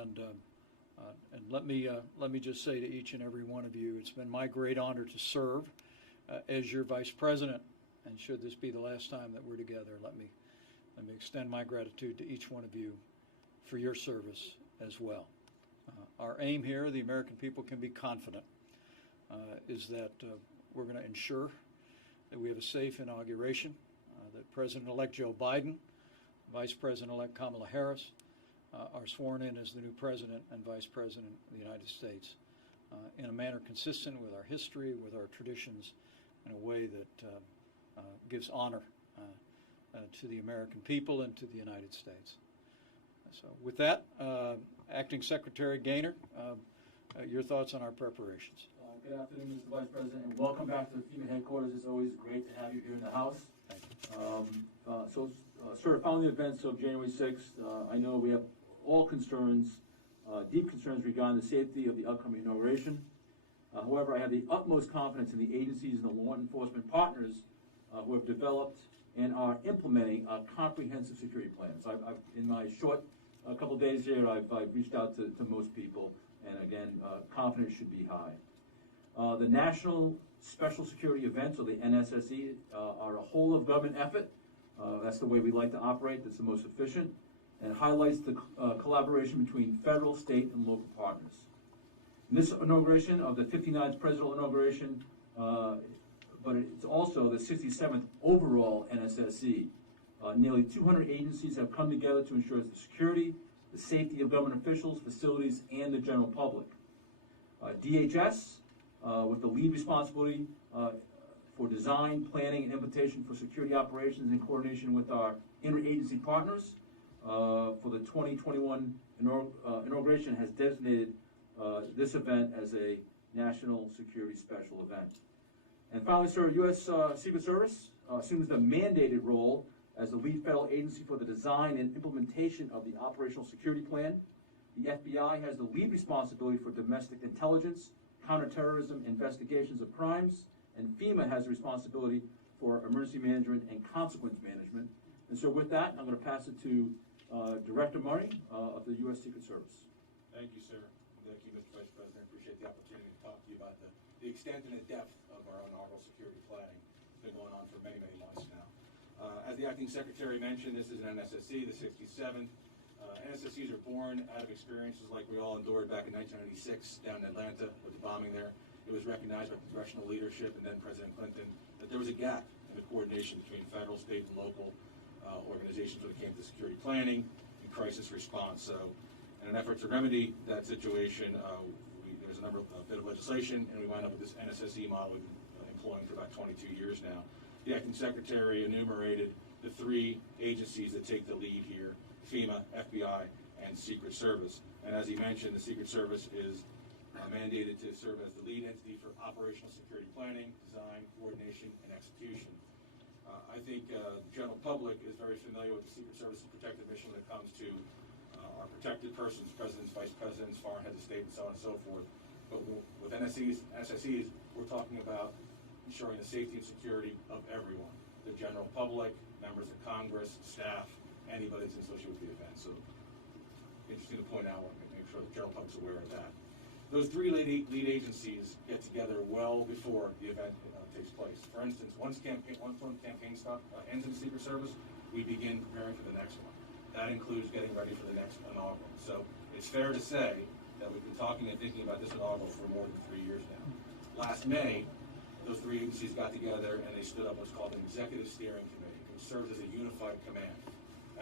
And let me just say to each and every one of you, it's been my great honor to serve as your vice president. And should this be the last time that we're together, let me extend my gratitude to each one of you for your service as well. Our aim here, the American people can be confident, is that we're going to ensure that we have a safe inauguration, that President-elect Joe Biden, Vice President-elect Kamala Harris are sworn in as the new President and Vice President of the United States in a manner consistent with our history, with our traditions, in a way that gives honor to the American people and to the United States. So with that, Acting Secretary Gaynor, your thoughts on our preparations. Good afternoon, Mr. Vice President, and welcome back to the FEMA headquarters. It's always great to have you here in the House. Thank you. Sir, following the events of January 6th, I know we have all concerns, deep concerns regarding the safety of the upcoming inauguration. However, I have the utmost confidence in the agencies and the law enforcement partners who have developed and are implementing a comprehensive security plan. So in my short couple of days here, I've reached out to most people, and again, confidence should be high. The National Special Security Events, or the NSSE, are a whole of government effort. That's the way we like to operate. That's the most efficient, and highlights the collaboration between federal, state, and local partners. In this inauguration of the 59th presidential inauguration, but it's also the 67th overall NSSE. Nearly 200 agencies have come together to ensure the security, the safety of government officials, facilities, and the general public. DHS, with the lead responsibility for design, planning, and implementation for security operations in coordination with our interagency partners for the 2021 inauguration, has designated this event as a national security special event. And finally, sir, U.S. Secret Service assumes the mandated role as the lead federal agency for the design and implementation of the operational security plan. The FBI has the lead responsibility for domestic intelligence, counterterrorism, investigations of crimes, and FEMA has the responsibility for emergency management and consequence management. And so with that, I'm going to pass it to Director Murray of the U.S. Secret Service. Thank you, sir. Thank you, Mr. Vice President. I appreciate the opportunity to talk to you about the extent and the depth of our inaugural security planning. It's been going on for many, many months now. As the Acting Secretary mentioned, this is an NSSE, the 67th. NSSEs are born out of experiences like we all endured back in 1996 down in Atlanta with the bombing there. It was recognized by congressional leadership and then President Clinton that there was a gap in the coordination between federal, state, and local organizations when it came to security planning and crisis response. So in an effort to remedy that situation, there's a bit of legislation, and we wind up with this NSSE model we've been employing for about 22 years now. The Acting Secretary enumerated the three agencies that take the lead here: FEMA, FBI, and Secret Service. And as he mentioned, the Secret Service is mandated to serve as the lead entity for operational security planning, design, coordination, and execution. I think the general public is very familiar with the Secret Service's protective mission when it comes to our protected persons, presidents, vice presidents, foreign heads of state, and so on and so forth. But with NSSEs, we're talking about ensuring the safety and security of everyone: the general public, members of Congress, staff, anybody that's associated with the event. So interesting to point out, make sure the general public's aware of that. Those three lead agencies get together well before the event takes place. For instance, once campaign stop ends in the Secret Service, we begin preparing for the next one. That includes getting ready for the next inaugural. So it's fair to say that we've been talking and thinking about this inaugural for more than 3 years now. Last May, those three agencies got together and they stood up what's called an executive steering committee, which serves as a unified command.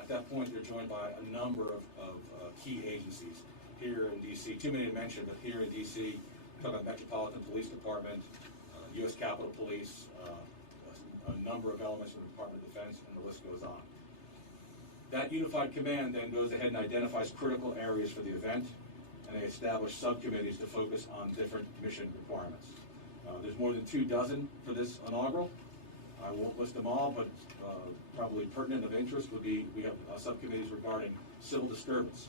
At that point, they're joined by a number of key agencies here in D.C. Too many to mention, but here in D.C., we're talking about Metropolitan Police Department, U.S. Capitol Police, a number of elements from the Department of Defense, and the list goes on. That unified command then goes ahead and identifies critical areas for the event, and they establish subcommittees to focus on different mission requirements. There's more than 24 for this inaugural. I won't list them all, but probably pertinent of interest would be we have subcommittees regarding civil disturbance,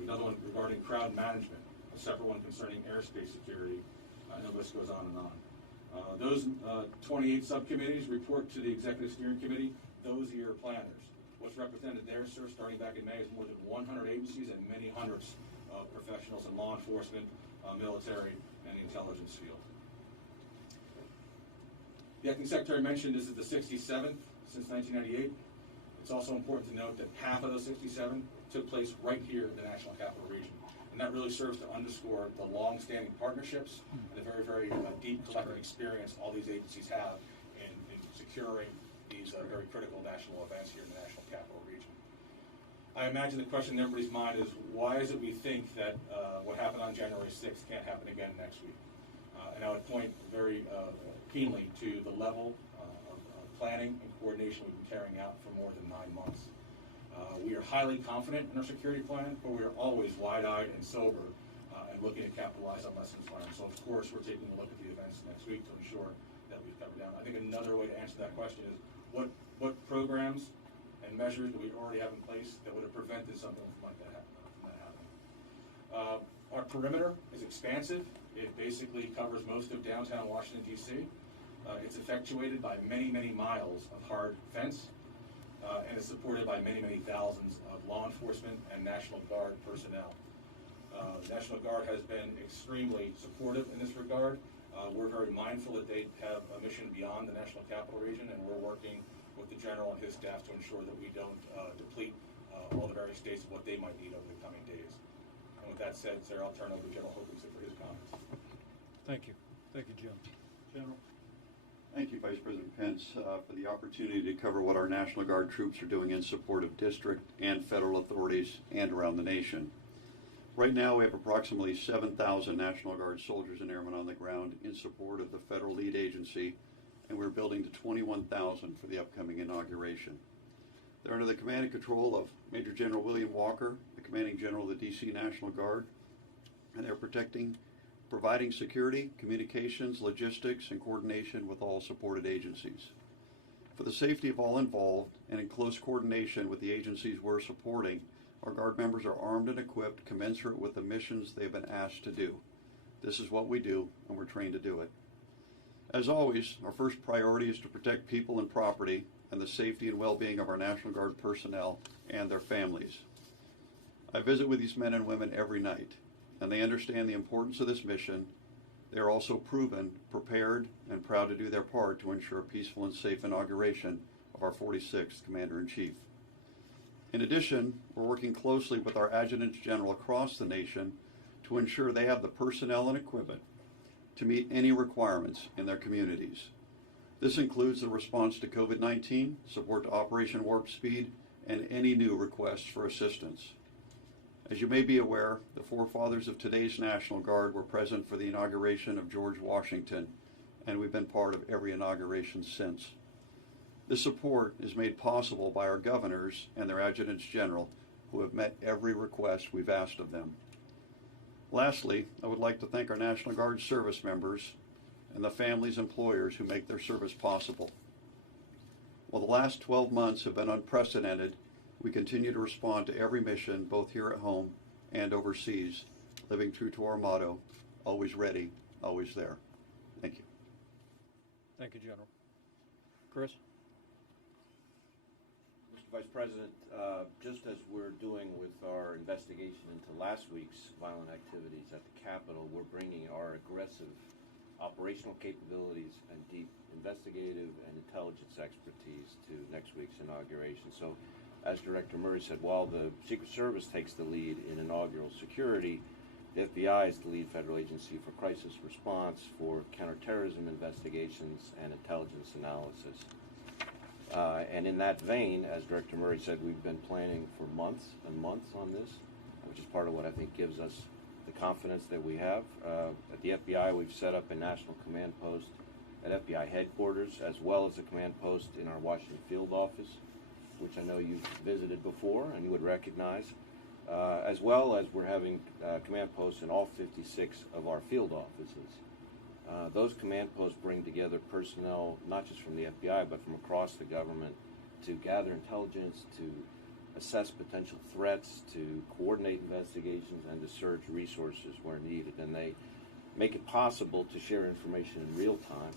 another one regarding crowd management, a separate one concerning airspace security, and the list goes on and on. Those 28 subcommittees report to the Executive Steering Committee. Those are your planners. What's represented there, sir, starting back in May, is more than 100 agencies and many hundreds of professionals in law enforcement, military, and the intelligence field. The acting secretary mentioned this is the 67th since 1998. It's also important to note that half of those 67 took place right here in the National Capital Region. And that really serves to underscore the long-standing partnerships and the very, very deep collective experience all these agencies have in securing these very critical national events here in the National Capital Region. I imagine the question in everybody's mind is, why is it we think that what happened on January 6th can't happen again next week? And I would point very keenly to the level of planning and coordination we've been carrying out for more than 9 months. We are highly confident in our security plan, but we are always wide-eyed and sober and looking to capitalize on lessons learned. So, of course, we're taking a look at the events next week to ensure that we've covered down. I think another way to answer that question is, what programs and measures do we already have in place that would have prevented something from that happening? Our perimeter is expansive. It basically covers most of downtown Washington, D.C. It's effectuated by many, many miles of hard fence. And is supported by many, many thousands of law enforcement and National Guard personnel. The National Guard has been extremely supportive in this regard. We're very mindful that they have a mission beyond the National Capital Region, and we're working with the General and his staff to ensure that we don't deplete all the various states of what they might need over the coming days. And with that said, sir, I'll turn over to General Hokinson for his comments. Thank you. Thank you, Jim. General. Thank you, Vice President Pence, for the opportunity to cover what our National Guard troops are doing in support of district and federal authorities and around the nation. Right now, we have approximately 7,000 National Guard soldiers and airmen on the ground in support of the federal lead agency, and we're building to 21,000 for the upcoming inauguration. They're under the command and control of Major General William Walker, the Commanding General of the D.C. National Guard, and they're providing security, communications, logistics, and coordination with all supported agencies. For the safety of all involved and in close coordination with the agencies we're supporting, our Guard members are armed and equipped commensurate with the missions they've been asked to do. This is what we do, and we're trained to do it. As always, our first priority is to protect people and property and the safety and well-being of our National Guard personnel and their families. I visit with these men and women every night, and they understand the importance of this mission. They are also proven, prepared, and proud to do their part to ensure a peaceful and safe inauguration of our 46th Commander-in-Chief. In addition, we're working closely with our adjutants general across the nation to ensure they have the personnel and equipment to meet any requirements in their communities. This includes the response to COVID-19, support to Operation Warp Speed, and any new requests for assistance. As you may be aware, the forefathers of today's National Guard were present for the inauguration of George Washington, and we've been part of every inauguration since. This support is made possible by our governors and their adjutants general, who have met every request we've asked of them. Lastly, I would like to thank our National Guard service members and the families and employers who make their service possible. While the last 12 months have been unprecedented, we continue to respond to every mission, both here at home and overseas, living true to our motto, always ready, always there. Thank you. Thank you, General. Chris? Mr. Vice President, just as we're doing with our investigation into last week's violent activities at the Capitol, we're bringing our aggressive operational capabilities and deep investigative and intelligence expertise to next week's inauguration. So, as Director Murray said, while the Secret Service takes the lead in inaugural security, the FBI is the lead federal agency for crisis response, for counterterrorism investigations, and intelligence analysis. And in that vein, as Director Murray said, we've been planning for months and months on this, which is part of what I think gives us the confidence that we have. At the FBI, we've set up a national command post at FBI headquarters, as well as a command post in our Washington field office, which I know you've visited before and you would recognize, as well as we're having command posts in all 56 of our field offices. Those command posts bring together personnel, not just from the FBI, but from across the government, to gather intelligence, to assess potential threats, to coordinate investigations, and to surge resources where needed. And they make it possible to share information in real time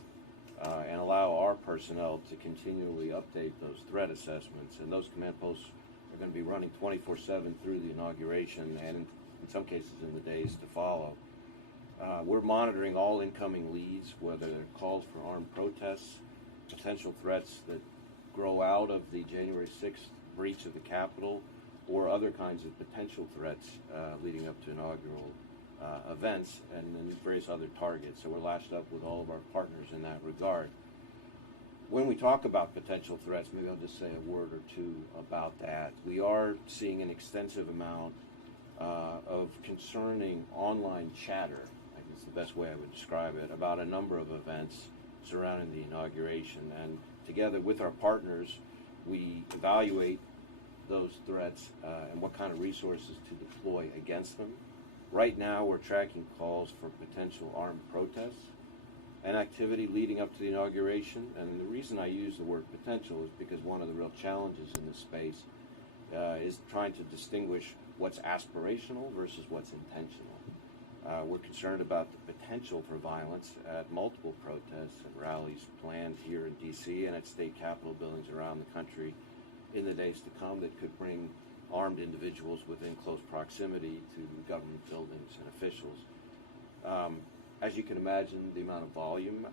and allow our personnel to continually update those threat assessments. And those command posts are going to be running 24/7 through the inauguration and in some cases in the days to follow. We're monitoring all incoming leads, whether they're calls for armed protests, potential threats that grow out of the January 6th breach of the Capitol, or other kinds of potential threats leading up to inaugural events, and then various other targets. So we're lashed up with all of our partners in that regard. When we talk about potential threats, maybe I'll just say a word or two about that. We are seeing an extensive amount of concerning online chatter, I guess the best way I would describe it, about a number of events surrounding the inauguration. And together with our partners, we evaluate those threats and what kind of resources to deploy against them. Right now, we're tracking calls for potential armed protests and activity leading up to the inauguration. And the reason I use the word potential is because one of the real challenges in this space is trying to distinguish what's aspirational versus what's intentional. We're concerned about the potential for violence at multiple protests and rallies planned here in D.C. and at state capitol buildings around the country in the days to come that could bring armed individuals within close proximity to government buildings and officials. As you can imagine, the volume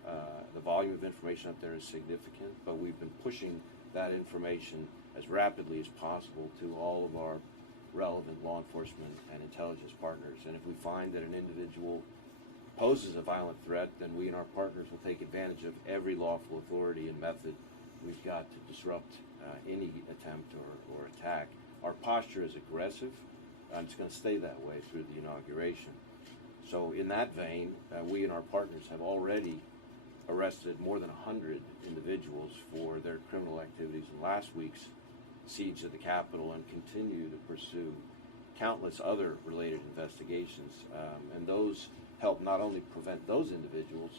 of information up there is significant, but we've been pushing that information as rapidly as possible to all of our relevant law enforcement and intelligence partners. And if we find that an individual poses a violent threat, then we and our partners will take advantage of every lawful authority and method we've got to disrupt any attempt or attack. Our posture is aggressive, and it's going to stay that way through the inauguration. So in that vein, we and our partners have already arrested more than 100 individuals for their criminal activities in last week's siege of the Capitol, and continue to pursue countless other related investigations. And those help not only prevent those individuals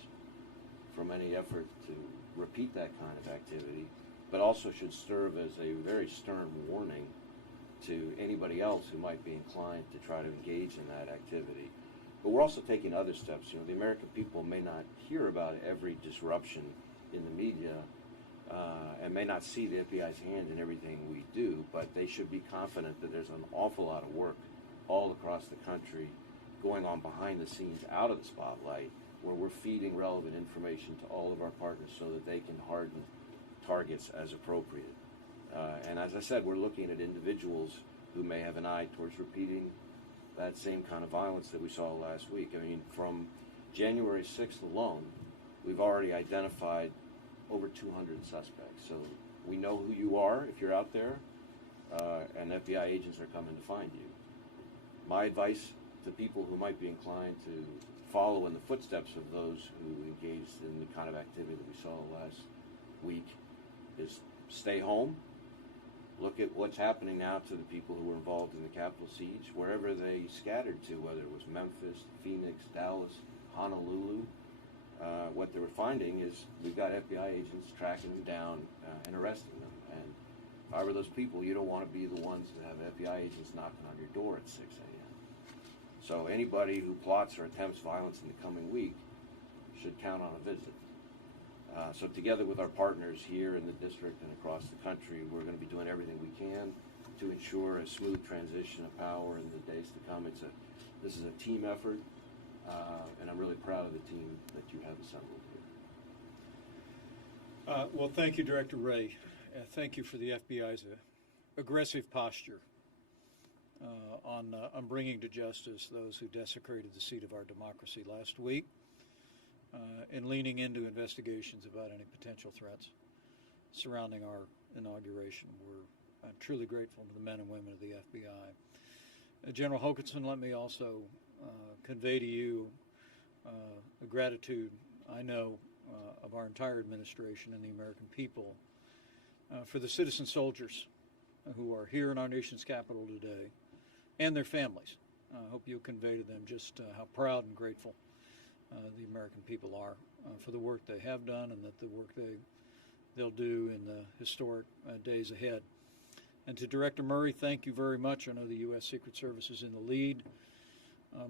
from any effort to repeat that kind of activity, but also should serve as a very stern warning to anybody else who might be inclined to try to engage in that activity. But we're also taking other steps. You know, the American people may not hear about every disruption in the media and may not see the FBI's hand in everything we do, but they should be confident that there's an awful lot of work all across the country going on behind the scenes, out of the spotlight, where we're feeding relevant information to all of our partners so that they can harden targets as appropriate. And as I said, we're looking at individuals who may have an eye towards repeating that same kind of violence that we saw last week. I mean, from January 6th alone, we've already identified over 200 suspects. So we know who you are if you're out there, and FBI agents are coming to find you. My advice to people who might be inclined to follow in the footsteps of those who engaged in the kind of activity that we saw last week is stay home. Look at what's happening now to the people who were involved in the Capitol siege, wherever they scattered to, whether it was Memphis, Phoenix, Dallas, Honolulu. What they were finding is we've got FBI agents tracking them down and arresting them. And if I were those people, you don't want to be the ones that have FBI agents knocking on your door at 6 a.m. So anybody who plots or attempts violence in the coming week should count on a visit. So together with our partners here in the district and across the country, we're going to be doing everything we can to ensure a smooth transition of power in the days to come. This is a team effort, and I'm really proud of the team that you have assembled here. Well, thank you, Director Wray. Thank you for the FBI's aggressive posture on bringing to justice those who desecrated the seat of our democracy last week, and leaning into investigations about any potential threats surrounding our inauguration. We're truly grateful to the men and women of the FBI. General Hokanson, let me also convey to you the gratitude I know of our entire administration and the American people for the citizen soldiers who are here in our nation's capital today and their families. I hope you'll convey to them just how proud and grateful the American people are for the work they have done, and that the work they'll do in the historic days ahead. And to Director Murray, thank you very much. I know the U.S. Secret Service is in the lead,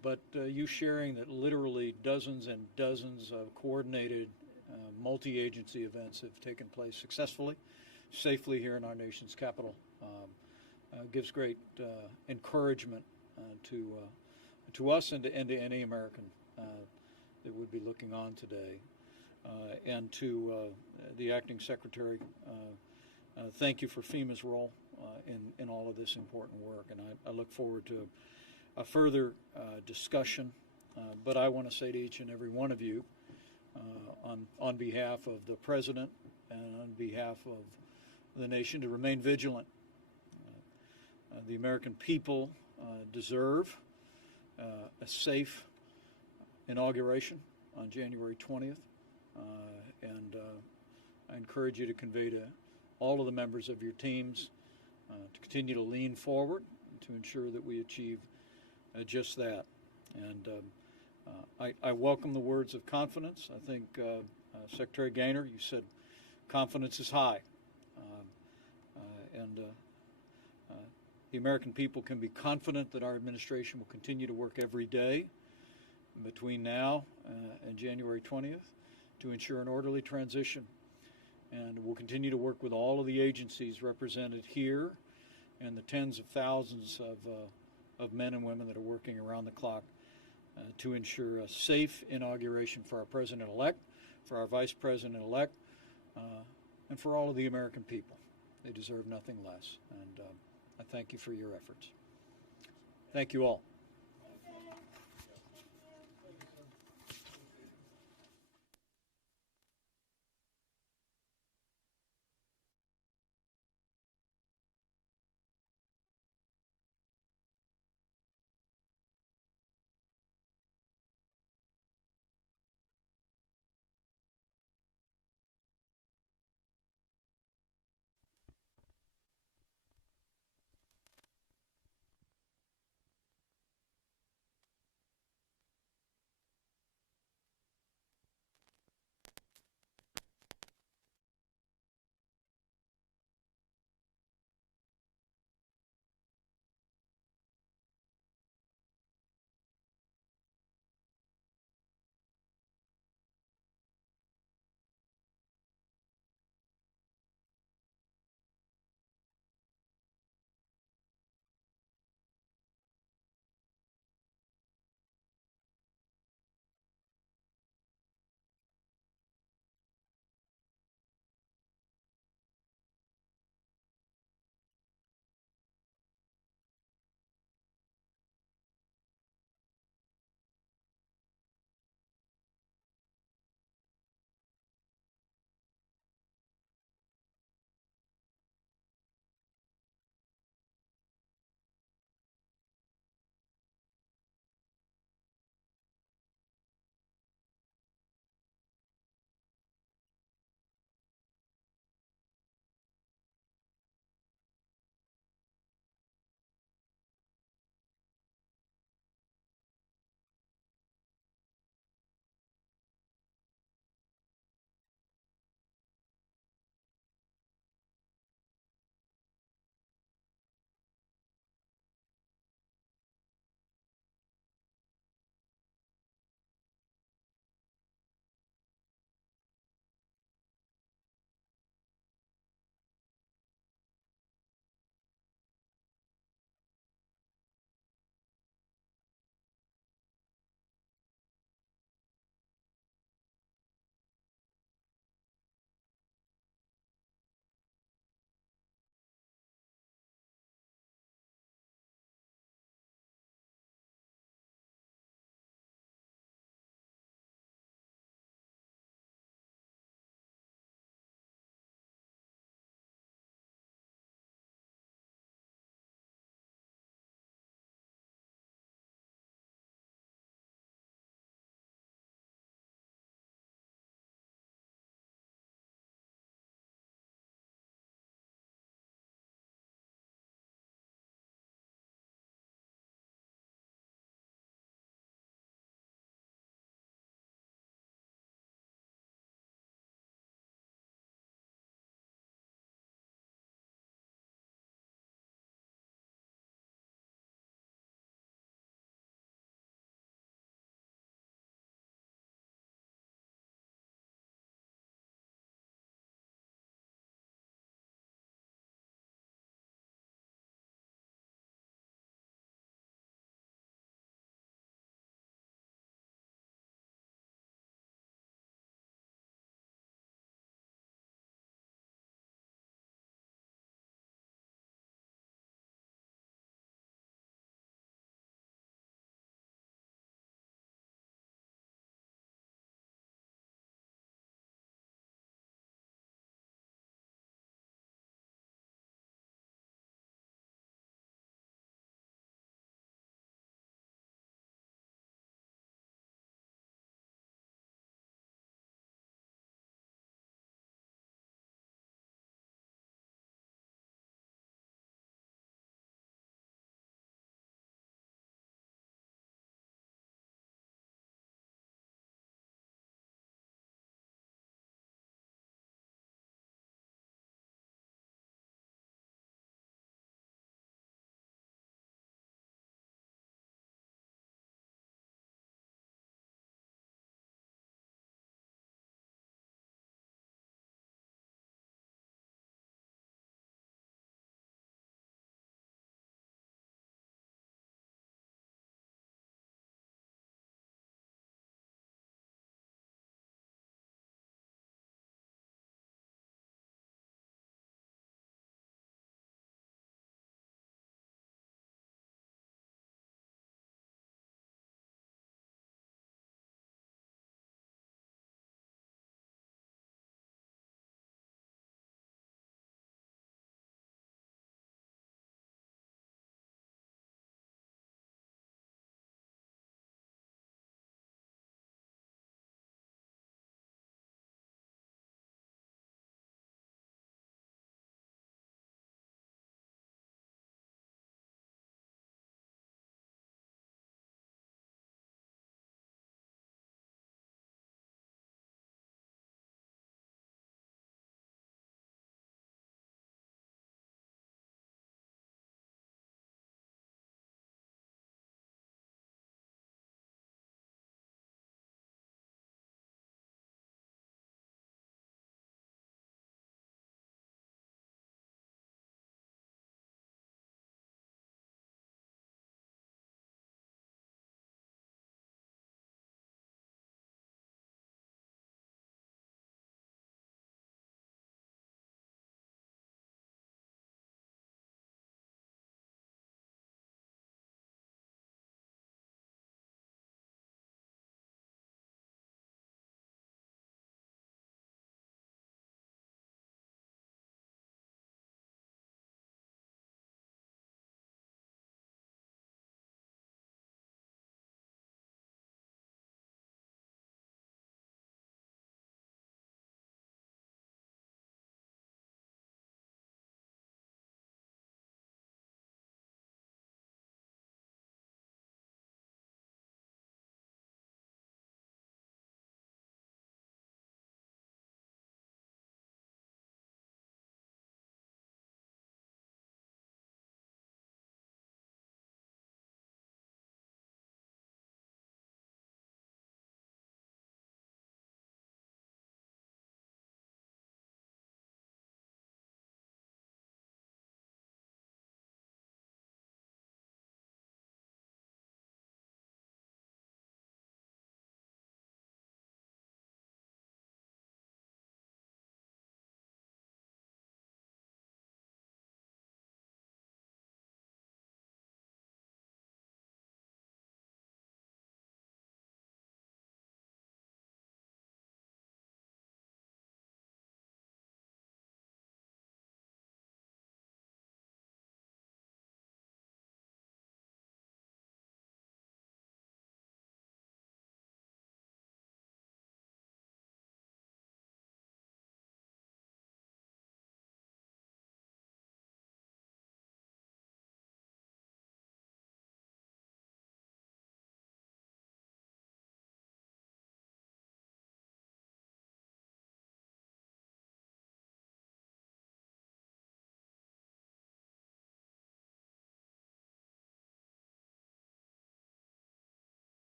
but you sharing that literally dozens and dozens of coordinated multi-agency events have taken place successfully, safely here in our nation's capital gives great encouragement to us and to any American that would be looking on today. And to the acting secretary, thank you for FEMA's role in all of this important work, and I look forward to a further discussion. But I want to say to each and every one of you, on behalf of the President and on behalf of the nation, to remain vigilant. The American people deserve a safe inauguration on January 20th, and I encourage you to convey to all of the members of your teams to continue to lean forward to ensure that we achieve just that. And I welcome the words of confidence. I think, Secretary Gaynor, you said confidence is high. And the American people can be confident that our administration will continue to work every day between now and January 20th to ensure an orderly transition. And we'll continue to work with all of the agencies represented here and the tens of thousands of men and women that are working around the clock to ensure a safe inauguration for our President-elect, for our Vice President-elect, and for all of the American people. They deserve nothing less. And I thank you for your efforts. Thank you all.